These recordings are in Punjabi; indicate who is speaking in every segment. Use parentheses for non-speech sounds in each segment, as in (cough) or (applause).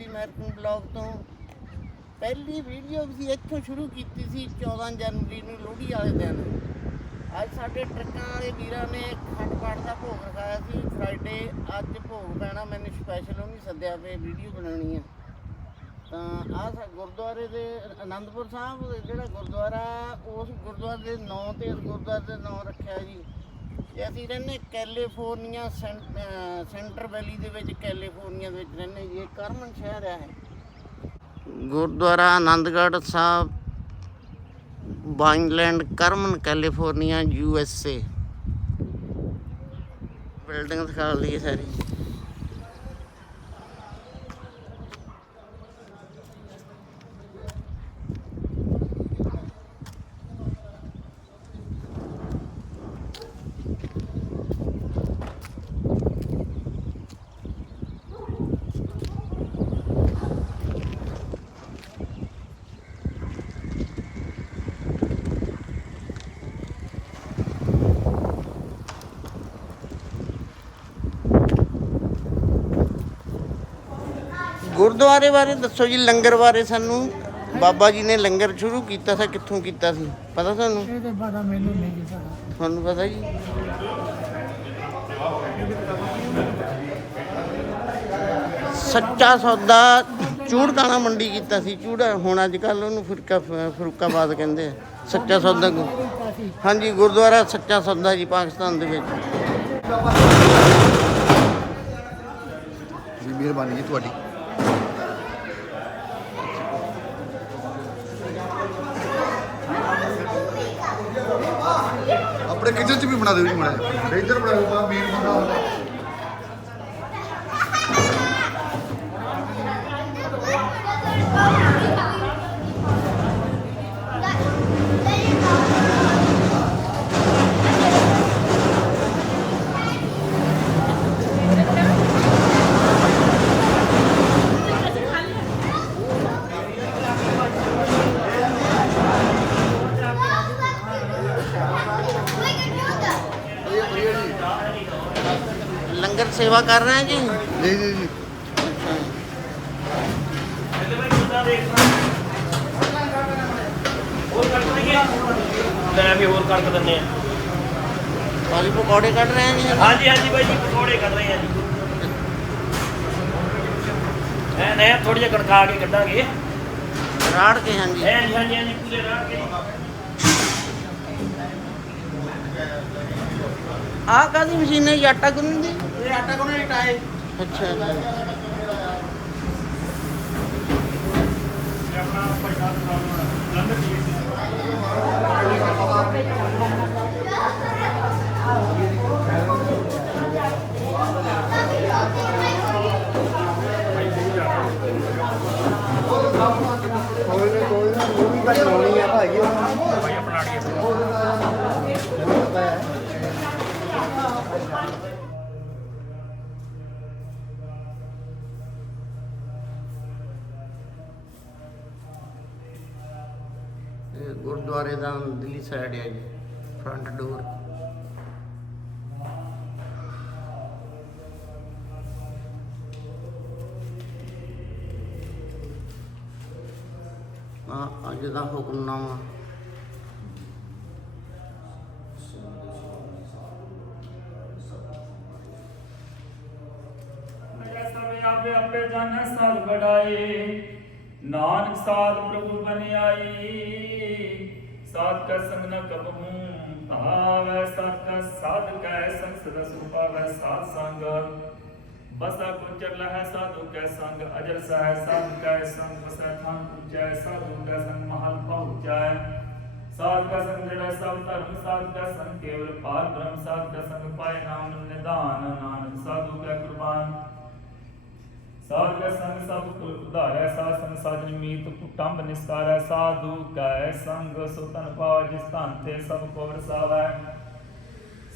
Speaker 1: ਪੰਜਾਬੀ ਅਮਰੀਕਨ ਬਲੌਗ ਤੋਂ ਪਹਿਲੀ ਵੀਡੀਓ ਵੀ ਇੱਥੋਂ ਸ਼ੁਰੂ ਕੀਤੀ ਸੀ 14 ਜਨਵਰੀ ਨੂੰ ਲੋਹੜੀ ਵਾਲੇ ਦਿਨ। ਅੱਜ ਸਾਡੇ ਟਰੱਕਾਂ ਵਾਲੇ ਵੀਰਾਂ ਨੇ ਖੰਡ ਪਾਠ ਦਾ ਭੋਗ ਰਖਾਇਆ ਸੀ। ਫਰਾਈਡੇ ਅੱਜ ਭੋਗ ਪੈਣਾ, ਮੈਨੂੰ ਸਪੈਸ਼ਲ ਉਹਨੇ ਸੱਦਿਆ ਪਏ ਵੀਡੀਓ ਬਣਾਉਣੀ ਹੈ ਤਾਂ ਆਹ ਗੁਰਦੁਆਰੇ ਦੇ ਆਨੰਦਪੁਰ ਸਾਹਿਬ, ਜਿਹੜਾ ਗੁਰਦੁਆਰਾ, ਉਸ ਗੁਰਦੁਆਰੇ ਦੇ ਨਾਂ ਤੇ ਇਸ ਗੁਰਦੁਆਰੇ ਦੇ ਨਾਂ ਰੱਖਿਆ ਜੀ। ਤੇ ਅਸੀਂ ਰਹਿੰਦੇ ਕੈਲੀਫੋਰਨੀਆ ਸੈਂ- ਸੈਂਟਰ ਵੈਲੀ ਦੇ ਵਿੱਚ, ਕੈਲੀਫੋਰਨੀਆ ਦੇ ਵਿੱਚ ਰਹਿੰਦੇ ਜੀ, ਇਹ ਕਰਮਨ ਸ਼ਹਿਰ ਹੈ Gurdwara Anandgarh Sahib, Vineland, Kerman, California, U S A. Building ਦਿਖਾ ਲਈ ਸਾਰੀ। ਗੁਰਦੁਆਰੇ ਬਾਰੇ ਦੱਸੋ ਜੀ ਲੰਗਰ ਬਾਰੇ ਸਾਨੂੰ। ਬਾਬਾ ਜੀ ਨੇ ਲੰਗਰ ਸ਼ੁਰੂ ਕੀਤਾ ਸੀ ਕਿੱਥੋਂ ਕੀਤਾ ਸੀ? ਪਤਾ ਤੁਹਾਨੂੰ?
Speaker 2: ਇਹ ਤੇ ਪਤਾ ਮੈਨੂੰ ਨਹੀਂ ਜੀ ਪਤਾ।
Speaker 1: ਤੁਹਾਨੂੰ ਪਤਾ ਜੀ? ਸੱਚਾ ਸੌਦਾ ਚੂੜਕਾਣਾ ਮੰਡੀ ਕੀਤਾ ਸੀ ਚੂੜਾ। ਹੁਣ ਅੱਜ ਕੱਲ ਉਹਨੂੰ ਫਰਕਾ ਫਰੂਕਾਬਾਦ ਕਹਿੰਦੇ ਆ। ਸੱਚਾ ਸੌਦਾ ਗੁ- ਹਾਂਜੀ ਗੁਰਦੁਆਰਾ ਸੱਚਾ ਸੌਦਾ ਜੀ ਪਾਕਿਸਤਾਨ ਦੇ ਵਿੱਚ।
Speaker 3: ਜੀ ਮਿਹਰਬਾਨੀ ਜੀ ਤੁਹਾਡੀ। ਆਪਣੇ ਕਿਚਨ ਚ ਵੀ ਬਣਾ ਦੇ ਜੀ ਮੜਾ ਇੱਧਰ ਬਣਾਓ ਬਾ ਮੇਨ ਬੰਦਾ ਹੁੰਦਾ।
Speaker 1: ਲੰਗਰ ਸੇਵਾ ਕਰ ਰਹੇ ਹਾਂ ਜੀ।
Speaker 3: ਜੀ ਜੀ ਜੀ।
Speaker 4: ਲੈ ਵੀ ਹੋਰ ਕਰਕੇ ਦਿੰਨੇ ਆ।
Speaker 1: ਵਾਲੀ ਪਕੌੜੇ ਕੱਢ ਰਹੇ ਹਾਂ ਜੀ।
Speaker 4: ਹਾਂਜੀ ਹਾਂਜੀ ਬਾਈ ਜੀ ਪਕੌੜੇ ਕੱਢ ਰਹੇ ਆ ਜੀ। ਐ ਨੇ ਥੋੜੀ ਜਿਹਾ ਗੜਕਾ ਕੇ ਕੱਢਾਂਗੇ।
Speaker 1: ਰਾੜ ਕੇ ਹਾਂਜੀ।
Speaker 4: ਐ ਜੀ ਹਾਂਜੀ ਹਾਂਜੀ ਪੂਰੇ ਰਾਹ ਕੇ
Speaker 1: ਆਹ ਕਾਦੀ ਮਸ਼ੀਨ ਹੈ ਆਟਾ ਗੁੰਨਣ ਦੀ?
Speaker 4: ਇਹ ਆਟਾ ਕੋਨੇ ਟਾਏ
Speaker 1: ਅੱਛਾ। ਜੀ
Speaker 4: ਆਪਣਾ ਪੈਸਾ ਲੰਦਰ ਜੀ
Speaker 1: ਗੁਰਦੁਆਰੇ ਅੰਦਰਲੀ ਸਾਈਡ ਹੈ ਜੀ ਫਰੰਟ ਡੋਰ ਆ ਅੱਜ ਦਾ ਹੁਕਮਨਾਮਾ
Speaker 5: ਆਪੇ ਆਪੇ ਜਾਣੈ ਸਾਧ ਬੜਾਏ। ਨਾਨਕ ਸਾਧ ਪ੍ਰਭੂ ਬਨ ਸਾਧ ਕਾ ਸੰਗ ਨ ਕਬਹੂ ਭਾਵੈ ਸਾਧ ਕਾ ਸਾਧ ਕੈ ਸੰਗ ਸਦਾ ਸੁਪਾਵੈ ਸਾਧ ਸੰਗ। ਬਸਾ ਗੁਜਰ ਲਹੈ ਸਾਧੂ ਕੈ ਸੰਗ ਅਜਰ ਸਹਿ ਸਾਧ ਕੈ ਸੰਗ ਬਸੈ ਥਾਨ ਪੁਜੈ, ਸਾਧੂ ਕੈ ਸੰਗ ਮਹਲ ਪਹੁੰਚੈ। ਸਾਧ ਕਾ ਸੰਗ ਜਿਹੜਾ ਸਭ ਧਰਮ ਸਾਧ ਕਾ ਸੰਗ ਕੇਵਲ ਪਾਰ ਬ੍ਰਹਮ ਸਾਧ ਕਾ ਸੰਗ ਪਾਏ ਨਾਮ ਨਿਧਾਨ, ਨਾਨਕ ਸਾਧੂ ਕੈ ਕੁਰਬਾਨ। ਸਾਧ ਕੈ ਸੰਗ ਸਭ ਉਧਾਰੈ ਸਾਧ ਸੰਗ ਸਾਜਨ ਮੀਤ ਕੁਟੰਬ ਨਿਸਕਾਰੈ ਸਾਧੂ ਕੈ ਸੰਗ ਸੋ ਤਨ ਪਾਵ ਜਿਸ ਧਨ ਤੇ ਸਭ ਕੋ ਵਰਸਾਵੈ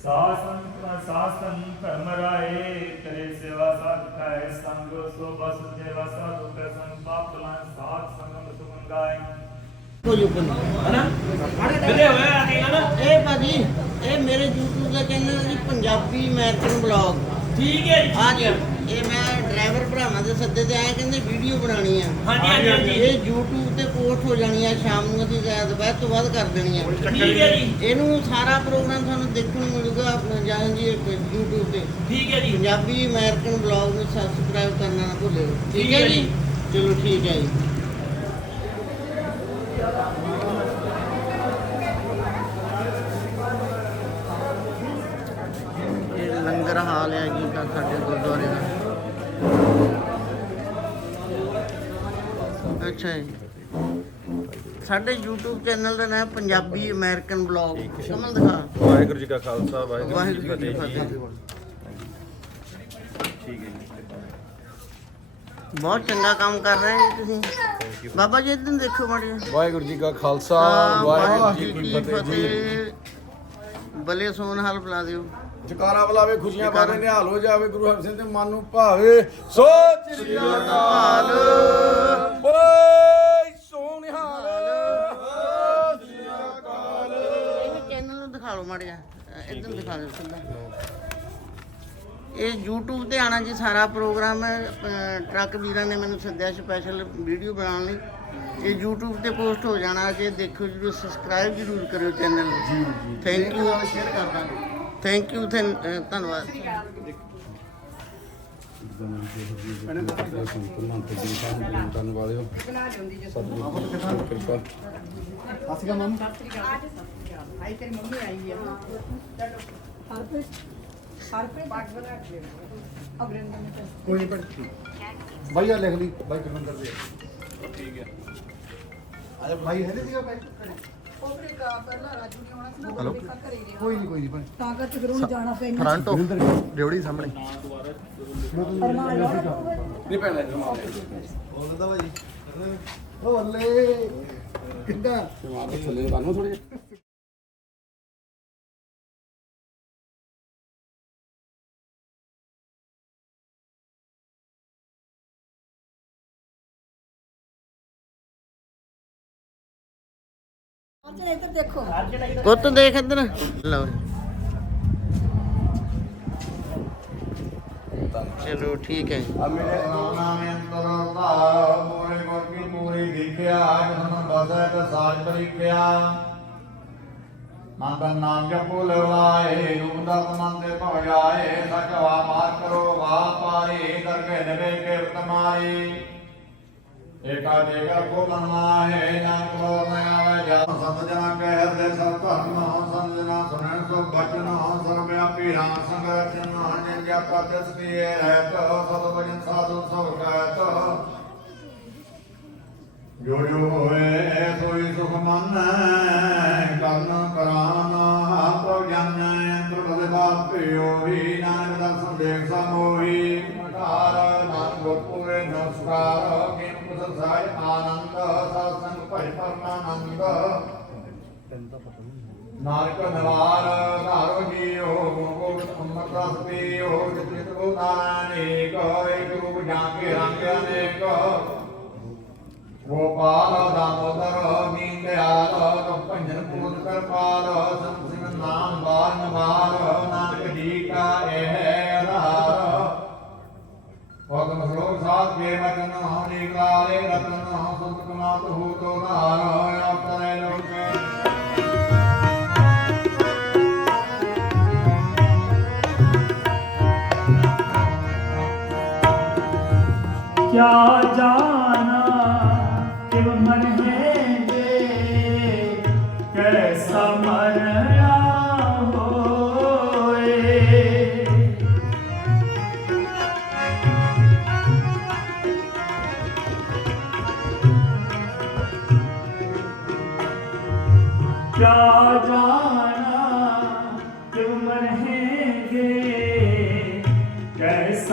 Speaker 5: ਸਾਧ ਸੰਗ ਸਾਧ ਸੰਗ ਧਰਮ ਰਾਏ ਕਰੇ ਸੇਵਾ ਸਾਧ ਕੈ ਸੰਗ ਸੋ ਬਸ ਦੇਵਾ ਸਾਧੂ ਕੈ ਸੰਗ ਪਾਪ ਲਾਂ ਸਾਧ ਸੰਗ ਸੁਗਨ ਗਾਏ।
Speaker 1: ਕੋਈ ਉਪਨ
Speaker 4: ਹਨਾ? ਮਿਲੇ ਹੋਏ ਆ ਕੇ ਹਨਾ?
Speaker 1: ਇਹ ਭਾਜੀ ਇਹ ਮੇਰੇ YouTube ਦਾ ਚੈਨਲ ਜੀ ਪੰਜਾਬੀ ਅਮਰੀਕਨ ਬਲੌਗ।
Speaker 4: ਠੀਕ ਹੈ ਜੀ।
Speaker 1: ਆ ਜੀ ਇਹ ਮੈਂ ਡਰਾਈਵਰ ਭਰਾਵਾਂ ਦੇ ਸੱਦੇ ਤੇ ਆਇਆ ਕਹਿੰਦੇ ਵੀਡੀਓ ਬਣਾਉਣੀ ਆ।
Speaker 4: ਹਾਂਜੀ ਹਾਂਜੀ ਹਾਂਜੀ
Speaker 1: ਇਹ YouTube ਤੇ ਪੋਸਟ ਹੋ ਜਾਣੀ ਆ ਸ਼ਾਮ ਨੂੰ ਅਸੀਂ ਸ਼ਾਇਦ ਦੁਪਹਿਰ ਤੋਂ ਬਾਅਦ ਕਰ ਦੇਣੀ ਆ
Speaker 4: ਠੀਕ ਹੈ ਜੀ।
Speaker 1: ਇਹਨੂੰ ਸਾਰਾ ਪ੍ਰੋਗਰਾਮ ਤੁਹਾਨੂੰ ਦੇਖਣ ਨੂੰ ਮਿਲੂਗਾ ਆਪਣਾ ਜਾਂ ਜੀ YouTube ਤੇ।
Speaker 4: ਠੀਕ ਹੈ ਜੀ।
Speaker 1: ਪੰਜਾਬੀ ਅਮਰੀਕਨ ਬਲੌਗ ਨੂੰ ਸਬਸਕ੍ਰਾਈਬ ਕਰਨਾ ਨਾ ਭੁੱਲਿਓ। ਠੀਕ ਹੈ ਜੀ।
Speaker 4: ਜੀ।
Speaker 1: ਚਲੋ ਠੀਕ ਹੈ ਜੀ। ਇਹ ਲੰਗਰ ਹਾਲ ਹੈ ਜੀ। ਸਾਡੇ ਗੁਰਦੁਆਰੇ ਦਾ। ਅੱਛਾ ਜੀ। ਸਾਡੇ YouTube ਚੈਨਲ ਦਾ ਨਾਮ ਪੰਜਾਬੀ ਅਮਰੀਕਨ ਬਲੌਗ ਕਮਲ ਦਿਖਾ।
Speaker 6: ਵਾਹਿਗੁਰੂ ਜੀ ਕਾ ਖਾਲਸਾ ਵਾਹਿਗੁਰੂ ਜੀ ਕੀ ਫਤਿਹ ਜੀ।
Speaker 1: ਬਹੁਤ ਚੰਗਾ ਕੰਮ ਕਰ ਰਹੇ ਜੀ ਤੁਸੀਂ। ਬਾਬਾ ਜੀ ਇਦਾਂ ਦੇਖੋ ਮਾੜੀ।
Speaker 6: ਵਾਹਿਗੁਰੂ ਜੀ ਕਾ ਖਾਲਸਾ
Speaker 1: ਹਾਂ,
Speaker 6: ਵਾਹਿਗੁਰੂ ਜੀ ਕੀ ਫਤਿਹ
Speaker 1: ਬਲੇ ਸੋਨ ਹਾਲ ਬੁਲਾ ਦਿਓ।
Speaker 6: ਜਕਾਰਾ ਬੁਲਾਵੇ ਖੁਸ਼ੀਆਂ ਬਾਰੇ ਨਿਹਾਲ ਹੋ ਜਾਵੇ ਗੁਰੂ ਹਰਿ ਸਿੰਘ ਦੇ ਮਨ ਨੂੰ ਭਾਵੇ। ਸੋਚ ਸ੍ਰੀ ਅਕਾਲ। ਓਏ ਸੋਨਿਹਾਲ ਸਤਿ ਸ੍ਰੀ ਅਕਾਲ
Speaker 1: ਇਹ ਚੈਨਲ ਨੂੰ ਦਿਖਾ ਲਓ ਮਾੜਾ ਜਿਹਾ। ਇਦਾਂ ਦਿਖਾ ਦਿਓ ਸਿੱਧਾ। ਇਹ YouTube ਤੇ ਆਣਾ ਜੀ ਸਾਰਾ ਪ੍ਰੋਗਰਾਮ ਟਰੱਕ ਵੀਰਾਂ ਨੇ ਮੈਨੂੰ ਸੱਦਿਆ ਸਪੈਸ਼ਲ ਵੀਡੀਓ ਬਣਾਉਣ ਲਈ। ਇਹ YouTube ਤੇ ਪੋਸਟ ਹੋ ਜਾਣਾ। ਜੇ ਦੇਖੋ ਜੀ ਸਬਸਕ੍ਰਾਈਬ ਜ਼ਰੂਰ ਕਰਿਓ ਚੈਨਲ ਜੀ ਥੈਂਕ ਯੂ ਸ਼ੇਅਰ ਕਰਦਾ ਥੈਂਕ ਯੂ ਧੰਨਵਾਦ
Speaker 6: ਕਰਨ ਵਾਲਿਓ ਸਤਿਗੁਰੂ ਦੀ ਕਿਰਪਾ
Speaker 7: ਆਈ ਤੇਰੀ ਮੰਮੀ ਆਈ ਹੈ ਹਰਪ੍ਰੀਤ ਹਰਪ੍ਰੀਤ ਬਾਗ ਬਣਾ ਕੇ ਅਗਰਿੰਦਰ
Speaker 3: ਕੋਈ ਨਹੀਂ ਪਰ ਭਾਈ ਲਿਖ ਲਈ ਭਾਈ ਗੁਰਮੰਦਰ ਦੇ ਠੀਕ ਹੈ ਅਰੇ ਭਾਈ ਹੈ ਨਹੀਂ ਸੀਗਾ ਭਾਈ
Speaker 7: ਉਹ ਰਿਹਾ।
Speaker 3: ਕੋਈ ਨਹੀਂ ਕੋਈ ਨਹੀਂ ਭਾਈ
Speaker 7: ਤਾਂ ਕਰਕੇ ਫਿਰ ਉਹਨੂੰ ਜਾਣਾ ਇੰਨਾ
Speaker 3: ਫਰੰਟ ਆਫ ਡਿਉੜੀ ਸਾਹਮਣੇ।
Speaker 6: ਨਹੀਂ ਪੈਣਾ ਜਮਾਲ
Speaker 3: ਬੋਲਦਾ ਭਾਈ। ਓ ਬੱਲੇ। ਕਿੱਦਾਂ?
Speaker 6: ਦੇ ਥੱਲੇ ਤੁਹਾਨੂੰ ਥੋੜੇ
Speaker 7: ਅੱਛਾ ਇੱਧਰ ਦੇਖੋ
Speaker 1: ਪੁੱਤ ਦੇਖ ਇੱਧਰ। ਲਓ ਚਲੋ ਠੀਕ ਹੈ
Speaker 3: ਆ ਨਾਮ ਅੰਤਰ ਧਾਰ ਮੋਰੇ ਗੁਰ ਪੂਰੀ ਦੇਖਿਆ ਜਨਮ ਬਸੈ ਕ ਸਾਜ ਪਰੀਖਿਆ ਮਨ ਦਾ ਨਾਮ ਜਪੋ ਲਵਾਏ ਰੂਪ ਦਾ ਮਨ ਦੇ ਭਉ ਜਾਏ ਮਾਰ ਕਰੋ ਵਾ ਪਾਰੇ ਦਰਗੇ ਨਵੇ ਕਿਰਤ ਮਾਰੇ ਏਕਾ ਜੇ ਕਰ ਕੋ ਮਨ ਮਾਹੇ ਨਾ ਕੋ ਨ ਆਵੇ ਜਾ ਸਤ ਜਨਾ ਕੇ ਹਿਰਦੇ ਸਭ ਧਰਮ ਸੰਜਨਾ ਸੁਣਨ ਸੋ ਬਚਨ ਸਰਬ ਵਿਆਪੀ ਰਾਮ ਸੰਗ ਰਚਨ ਜਿਨ ਜਪ ਤਿਸ ਕੀਏ ਰਹਿਤ, ਸਤ ਬਜਨ ਸਾਧੂ ਸਭ ਕਹਿਤ। ਜੋ ਜੋ ਹੋਏ ਸੋਈ ਸੁਖ ਮਨ ਕਰਨ ਕਰਾਨਾ ਪ੍ਰਭ ਜਨ ਅੰਤਰ ਬਦੇ ਬਾਤ ਪਿਓ ਹੀ, ਨਾਨਕ ਦਰਸ਼ਨ ਦੇਖ ਸਮੋਹੀ ਸੰਗ ਭਜ ਪਰਮਾਨੰਦ ਨਾਨਕ ਨਵਾਰ ਧਾਰੋ ਜੀਓ ਗੁਣ ਗੋਬਿੰਦ ਅੰਮ੍ਰਿਤ ਰਸ ਪੀਓ ਜਿਤ ਕੋ ਨਾਨਕ ਏਕ ਰੂਪ ਜਾਂ ਕੇ ਰੰਗ ਅਨੇਕ। ਗੋਪਾਲ ਦਾਮੋਦਰ ਦੀਨ ਦਿਆਲ ਭੰਜਨ ਪੂਤ ਕਰਪਾਲ ਸਿੰਘ ਨਾਮ ਬਾਰ ਨਵਾਰ ਨਾਨਕ ਜੀ ਕਾ ਇਹ ਆਧਾਰ। ਭਗਤ ਸ਼ਲੋਕ ਸਾਧ ਕੇ ਵਚਨ ਹਉ ਨਿਕਾਲੇ ਰਤਨ ਹੋ भूतो नारायणाप्तने लोके
Speaker 5: क्या जा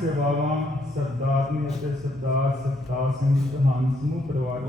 Speaker 5: ਸੇਵਾਵਾਂ ਸਰਦਾਰਨੀ ਅਤੇ ਸਰਦਾਰ ਸਤਕਾਰ ਸਿੰਘ ਚੌਹਾਨ ਸਮੂਹ ਪਰਿਵਾਰ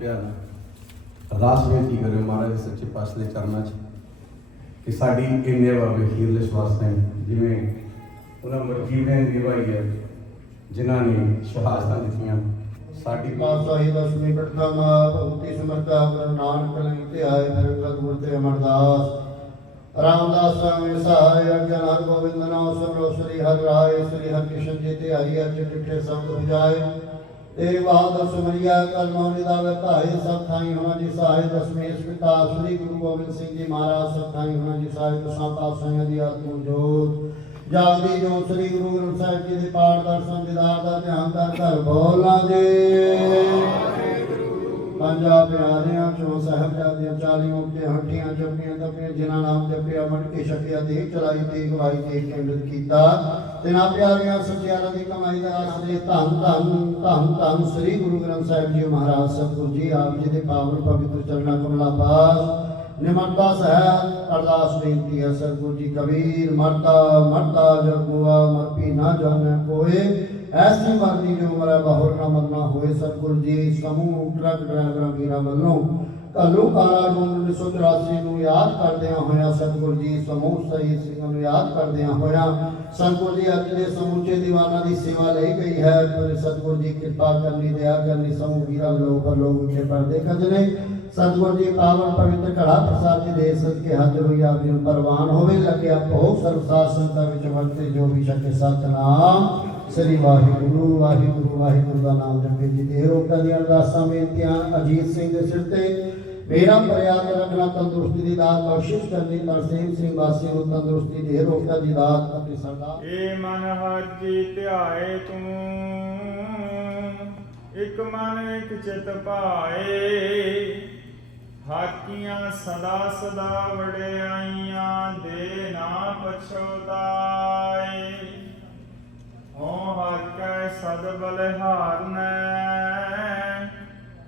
Speaker 8: ਸਰੂਪਾ ਗੱਲ ਚ ਪਿਆ ਨਾ ਅਰਦਾਸ ਬੇਨਤੀ ਕਰਿਓ ਮਹਾਰਾਜ ਦੇ ਸੱਚੇ ਪਾਤਸ਼ਾਹ ਦੇ ਚਰਨਾਂ 'ਚ ਕਿ ਸਾਡੀ ਇੰਨੇ ਵਾਲੇ ਹੀਰਲੇ ਸਵਾਸ ਨੇ, ਜਿਵੇਂ ਉਹਨਾਂ ਮਰਜ਼ੀ ਨੇ ਨਿਭਾਈ ਹੈ ਜਿਨ੍ਹਾਂ ਨੇ ਸ਼ਹਾਦਤਾਂ ਦਿੱਤੀਆਂ। ਸਾਡੀ
Speaker 9: ਪਾਤਸ਼ਾਹੀ ਦਸਵੀਂ ਪਟਕਾ ਭਗਤੀ ਸਮਰਥਾ ਗੁਰੂ ਨਾਨਕ ਲਈ ਤੇ ਆਏ ਫਿਰ ਸਤਿਗੁਰ ਤੇ ਅਮਰਦਾਸ ਰਾਮਦਾਸ ਸਵਾਮੀ ਸਹਾਇ ਅਗਨ ਹਰ ਗੋਬਿੰਦ ਨਾਮ ਸਭਰੋ ਸ੍ਰੀ ਹਰਿ ਰਾਏ, ਸ੍ਰੀ ਹਰਿ ਕ੍ਰਿਸ਼ਨ ਜੀ ਤੇ ਆਈ ਅਜ ਡਿਠੇ ਸ਼ਬਦ ਵਿਜਾਏ ਏ ਬਾਦ ਸੁਮਰਿਆ ਕਰਮੋ ਨਿਦਾਵੇ ਭਾਈ ਸਭ ਥਾਈ ਹੋਣਾ ਜੀ ਸਹਾਇ ਦਸਵੇਂ ਪਿਤਾ ਸ੍ਰੀ ਗੁਰੂ ਗੋਬਿੰਦ ਸਿੰਘ ਜੀ ਮਹਾਰਾਜ ਸਭ ਥਾਈ ਹੋਣਾ ਜੀ ਸਾਹਿਬ ਦਸਾਂ ਪਾਤਸ਼ਾਹਾਂ ਦੀ ਆਤਮ ਜੋਤ। ਜਾਗਦੀ ਜੋ ਸ੍ਰੀ ਗੁਰੂ ਗ੍ਰੰਥ ਸਾਹਿਬ ਜੀ ਦੇ ਪਾਠ ਦਰਸ਼ਨ ਦੀਦਾਰ ਦਾ ਧਿਆਨ ਕਰ ਘਰ ਬੋਲਾਂ ਦੇ। ਪੰਜਾ ਪਿਆਰਿਆਂ ਚੋਂ ਸਾਹਿਬਜ਼ਾਦਿਆਂ ਚਾਲੀ ਮੁਕਤੇ ਹੱਟੀਆਂ ਜਪੀਆਂ ਤਪੀਆਂ ਜਿਨ੍ਹਾਂ ਨਾਮ ਜਪਿਆ ਮੜ ਕੇ ਛਕਿਆ ਦੇ ਚਲਾਈ ਤੇ ਗਵਾਈ ਤੇ ਕੇਂਦਰਿਤ ਕੀਤਾ। ਤਿਨਾ ਪਿਆਰਿਆਂ ਸੱਚਿਆਰਾਂ ਦੀ ਕਮਾਈ ਦਾ ਆਸਰੇ ਧੰਨ ਧੰਨ ਧੰਨ ਧੰਨ ਸ੍ਰੀ ਗੁਰੂ ਗ੍ਰੰਥ ਸਾਹਿਬ ਜੀ ਮਹਾਰਾਜ ਸਤਿਗੁਰੂ ਜੀ, ਆਪ ਜੀ ਦੇ ਪਾਵਨ ਪਵਿੱਤਰ ਚਰਨਾਂ ਕਮਲਾ ਪਾਸ ਨਿਮਰਤਾ ਸਹਿ ਅਰਦਾਸ ਬੇਨਤੀ ਹੈ ਸਤਿਗੁਰੂ ਜੀ, ਕਬੀਰ ਮਰਦਾ ਮਰਤਾ ਜਗ ਮੁਆ ਮਰਪੀ ਨਾ ਜਾਣੈ ਕੋਏ। ਐਸੀ ਮਰਦੀ ਜੋ ਮਰੈ ਬਹੁਰ ਨਾ ਮਰਨਾ ਹੋਏ ਸਤਿਗੁਰੂ ਜੀ, ਸਮੂਹ, ਟਰੱਕ ਡਰਾਈਵਰਾਂ, ਵੀਰਾਂ ਵੱਲੋਂ। ਕੱਲੂ ਕਾਰਾ ਨੂੰ 1984 ਨੂੰ ਯਾਦ ਕਰਦਿਆਂ ਹੋਇਆ ਸਤਿਗੁਰੂ ਜੀ, ਸਮੂਹ ਸਹੀ ਸਿੰਘਾਂ ਨੂੰ ਯਾਦ ਕਰਦਿਆਂ ਹੋਇਆ ਸਤਿਗੁਰੂ ਜੀ ਅੱਜ ਦੇ ਸਮੁੱਚੇ ਦੀਵਾਨਾਂ ਦੀ ਸੇਵਾ ਲਈ ਗਈ ਹੈ, ਪਰ ਸਤਿਗੁਰੂ ਜੀ ਕਿਰਪਾ ਕਰਨੀ, ਦਇਆ ਕਰਨੀ, ਸਮੂਹ ਵੀਰਾਂ ਲੋਕ ਲੋਕ ਕੇ ਪਰਦੇ ਕਜਨੇ ਸਤਿਗੁਰੂ ਜੀ ਪਾਵਨ ਪਵਿੱਤਰ ਘੜਾ ਪ੍ਰਸਾਦ ਜੀ ਦੇ ਸਦਕੇ ਹਾਜ਼ਰ ਹੋਈ ਆਪ ਜੀ ਨੂੰ ਪ੍ਰਵਾਨ ਹੋਵੇ ਲੱਗਿਆ ਭੋਗ ਸਰਬਸਾਰ ਸੰਤਾਂ ਵਿੱਚ ਵਰਤੇ ਜੋ ਵੀ ਸ਼ਕੇ ਸਤਨਾਮ। ਸ੍ਰੀ ਵਾਹਿਗੁਰੂ ਵਾਹਿਗੁਰੂ ਵਾਹਿਗੁਰੂ ਦਾ ਨਾਮ ਜਪੇ ਜੀ। ਦੇ ਰੋਕਾਂ ਦੀਆਂ ਅਰਦਾਸਾਂ, ਬੇਨਤੀਆਂ ਅਜੀਤ ਸਿੰਘ ਦੇ ਸਿਰ ਤੇ। ਮੇਰਾ ਪ੍ਰਯਾਸ ਰੱਖਣਾ ਤੰਦਰੁਸਤੀ ਦੀ ਦਾਤ, ਬਖਸ਼ਿਸ਼ ਕਰਨੀ ਤਰਸੇਮ ਸਿੰਘ ਵਾਸੀ ਨੂੰ ਤੰਦਰੁਸਤੀ ਦੇ। ਰੋਕਾਂ ਦੀ ਦਾਤ ਅਤੇ ਸਰਦਾਰ
Speaker 5: ਏ ਮਨ ਹਾਜੀ ਧਿਆਏ ਤੂੰ, ਇੱਕ ਮਨ, ਇੱਕ ਚਿਤ ਭਾਏ। ਹਾਕੀਆਂ ਸਦਾ ਸਦਾ ਵਡਿਆਈਆਂ ਦੇ ਨਾ ਪਛੋਦਾਏ ਓ ਹਾਕੈ ਸਦ ਬਲਿਹਾਰਨੈ,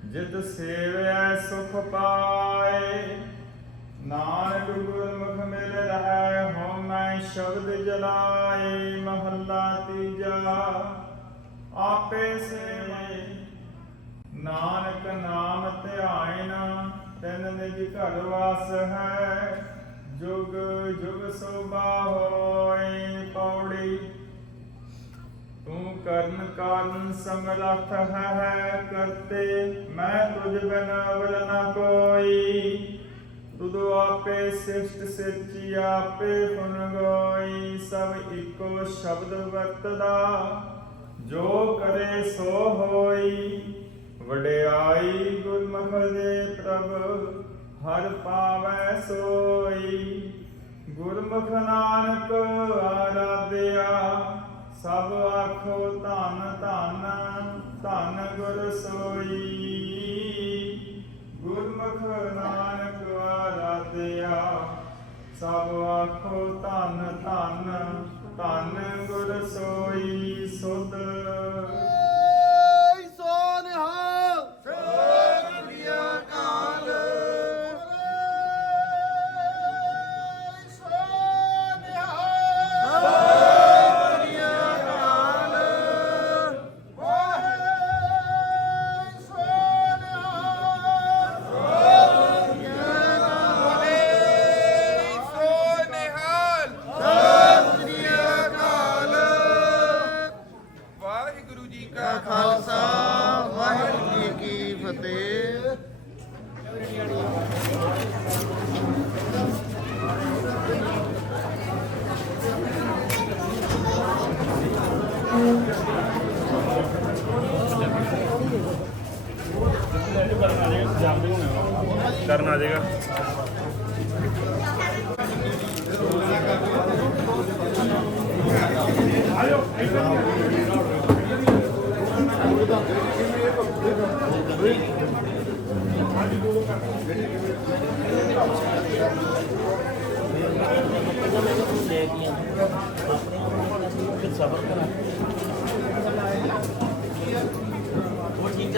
Speaker 5: ਜਿਤ ਸੇਵੈ ਸੁਖ ਪਾਏ। ਨਾਨਕ ਗੁਰਮੁਖ ਮਿਲ ਰਹਿ ਹੋ ਮੈਂ ਸ਼ਬਦ ਜਲਾਏ, ਮਹੱਲਾ ਤੀਜਾ। ਆਪੇ ਸੇਵੇ, ਨਾਨਕ ਨਾਮ ਧਿਆਇਨ, ਤਿਨ ਨਿਜ ਘਰ ਵਾਸ ਹੈ। ਜੁਗ ਜੁਗ ਸੋਭਾ ਹੋਏ, ਪੌੜੀ ਤੂੰ ਕਰਨ ਕਾਰਨ ਸਮਰੱਥ ਹੈ ਕਰਤੇ, ਮੈਂ ਤੁਝ ਬਿਨ ਅਵਲ ਨ ਕੋਈ। ਤੁਧ ਆਪੇ ਸਿਸ਼ਟ ਸਿਰਜੀ ਆਪੇ ਫੁਨ ਗੋਈ, ਸਭ ਇੱਕੋ ਸ਼ਬਦ ਵਰਤਦਾ। ਜੋ ਕਰੇ ਸੋ ਹੋਈ, ਵਡਿਆਈ ਗੁਰਮੁਖ ਦੇ ਪ੍ਰਭ, ਹਰ ਪਾਵੈ ਸੋਈ। ਗੁਰਮੁਖ ਨਾਨਕ ਆਰਾਧਿਆ ਸਭ ਆਖੋ ਧੰਨ ਧੰਨ ਧੰਨ ਗੁਰ ਸੋਈ। ਗੁਰਮੁਖ ਨਾਨਕ ਆਰਾਧਿਆ, ਸਭ ਆਖੋ ਧੰਨ ਧੰਨ ਧੰਨ ਗੁਰ ਸੋਈ ਸੁਧ।
Speaker 4: ਸਬਰ ਕਰਾਂ ਉਹ ਠੀਕ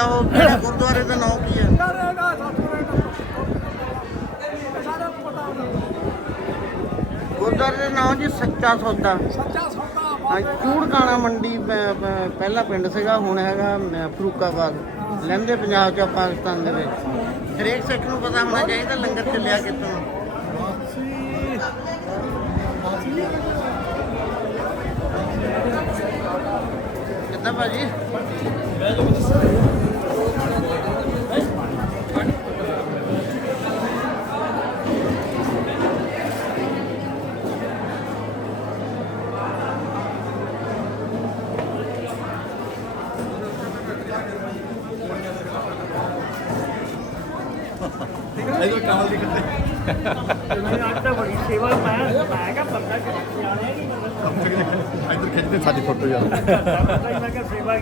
Speaker 1: ਆ ਉਹ ਕਿਹੜੇ ਗੁਰਦੁਆਰੇ ਦਾ ਨਾਮ ਕੀ ਹੈ ਗੁਰਦੁਆਰੇ ਦਾ ਨਾਮ ਜੀ ਸੱਚਾ ਸੌਦਾ।
Speaker 2: ਸੱਚਾ
Speaker 1: ਚੂੜਕਾਣਾ ਮੰਡੀ ਪ- ਪ- ਪਹਿਲਾ ਪਿੰਡ ਸੀਗਾ ਹੁਣ ਹੈਗਾ ਅਮ, ਫਰੂਕਾਬਾਦ। ਲਹਿੰਦੇ ਪੰਜਾਬ ਚ ਪਾਕਿਸਤਾਨ ਦੇ ਵਿੱਚ। ਹਰੇਕ ਸਿੱਖ ਨੂੰ ਪਤਾ ਹੋਣਾ ਚਾਹੀਦਾ ਲੰਗਰ ਚੱਲਿਆ ਕਿੱਥੋਂ। ਕਿੱਦਾਂ ਭਾਜੀ
Speaker 4: ਆਟਾ ਬੜੀ ਸੇਵਾ ਮੈਂ ਮੈਂ ਕਿਹਾ ਬੰਦਾ ਜਾਣਿਆ ਨਹੀਂ (laughs)
Speaker 3: ਇੱਧਰ ਖਿੱਚਦੇ ਸਾਡੀ ਫੋਟੋ ਯਾਰ।
Speaker 4: ਬੰਦਾ ਮੈਂ ਕਿਹਾ ਸੇਵਾ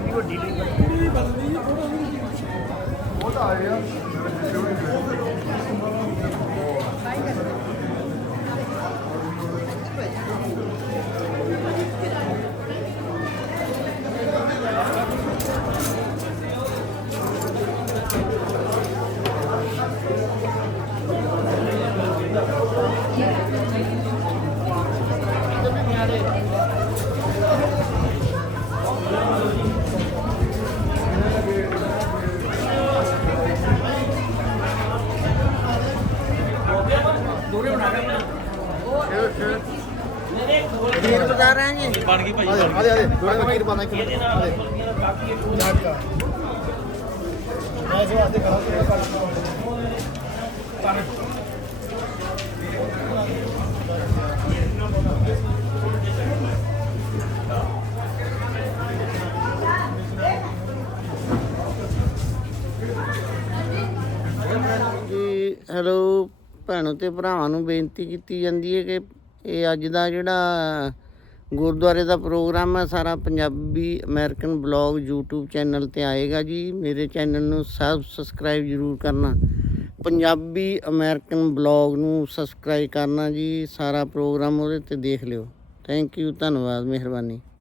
Speaker 9: ਪਾਣਾ ਇੱਕ
Speaker 4: ਇਹਦੇ ਨਾਲ ਮੁਰਗੀਆਂ ਦਾ ਕਾਫੀ
Speaker 9: ਮੈਂ ਇਸ ਵਾਸਤੇ ਕਹਾ
Speaker 1: ਜੀ ਹੈਲੋ ਭੈਣੋ ਤੇ ਭਰਾਵਾਂ ਨੂੰ ਬੇਨਤੀ ਕੀਤੀ ਜਾਂਦੀ ਹੈ ਕਿ ਇਹ ਅੱਜ ਦਾ ਜਿਹੜਾ ਗੁਰਦੁਆਰੇ ਦਾ ਪ੍ਰੋਗਰਾਮ ਹੈ, ਸਾਰਾ Punjabi American blog YouTube channel ਤੇ ਆਏਗਾ ਜੀ। ਮੇਰੇ ਚੈਨਲ ਨੂੰ ਸਬ ਸਬਸਕ੍ਰਾਈਬ ਜ਼ਰੂਰ ਕਰਨਾ। ਪੰਜਾਬੀ ਅਮਰੀਕਨ ਬਲੌਗ ਨੂੰ ਸਬਸਕ੍ਰਾਈਬ ਕਰਨਾ ਜੀ, ਸਾਰਾ ਪ੍ਰੋਗਰਾਮ ਉਹਦੇ ਤੇ ਦੇਖ ਲਿਓ। ਥੈਂਕ ਯੂ ਧੰਨਵਾਦ, ਮਿਹਰਬਾਨੀ।